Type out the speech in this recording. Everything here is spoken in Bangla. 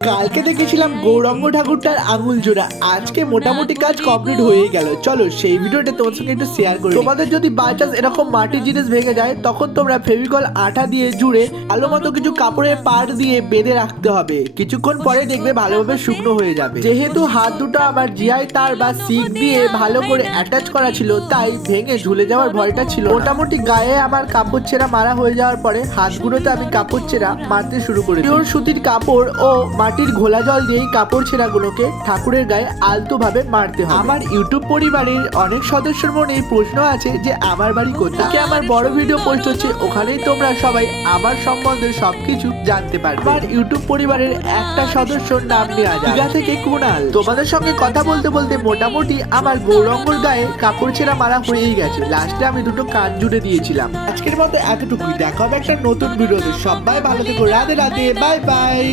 কালকে দেখেছিলাম গৌরাঙ্গ ঠাকুরটার আঙুল জোড়া, আজকে মোটামুটি কাজ কমপ্লিট হয়ে গেল। চলো সেই ভিডিওটা তোমার সঙ্গে একটু শেয়ার করি। তোমাদের যদি বাই চান্স এরকম মাটির জিনিস ভেঙে যায়, তখন তোমরা ফেভিকল আঠা দিয়ে জুড়ে ভালো মতো কিছু কাপড়ের পাড় দিয়ে বেঁধে রাখতে হবে। কিছুক্ষণ পরে দেখবে ভালোভাবে শুকনো হয়ে যাবে। যেহেতু হাত দুটো আমার জিআই তার বা সিক দিয়ে ভালো করে অ্যাটাচ করা ছিল, তাই ভেঙে ঝুলে যাওয়ার ভয়টা ছিল। মোটামুটি গায়ে আমার কাপড় ছেঁড়া মারা হয়ে যাওয়ার পরে হাতগুলোতে আমি কাপড় ছেঁড়া মারতে শুরু করি। পিওর সুতির কাপড় ও মাটির ঘোলা জল দিয়ে কাপড় ছেঁড়াগুলোকে ঠাকুরের গায়ে আলতো ভাবে মারতে হবে। আমার ইউটিউব পরিবারের অনেক সদস্যের মনে প্রশ্ন আছে যে আমার বাড়ি কোথায়। আমার বড় ভিডিও পোস্ট হচ্ছে, ওখানেই তোমরা সবাই আমার সম্বন্ধে সবকিছু জানতে পারবে। আমার ইউটিউব পরিবারের একটা সদস্যর নাম নেওয়া যায়, দীঘা থেকে কুনাল। তোমাদের সঙ্গে কথা বলতে বলতে মোটামুটি আমার গৌরঙ্গর গায়ে কাপড় ছেঁড়া মারা হয়েই গেছে। লাস্টে আমি দুটো কান জুড়ে দিয়েছিলাম। আজকের মতো এতটুকুই, দেখা হবে একটা নতুন ভিডিওতে। সবাই ভালো থেকো, রাধে রাধে, বাই বাই।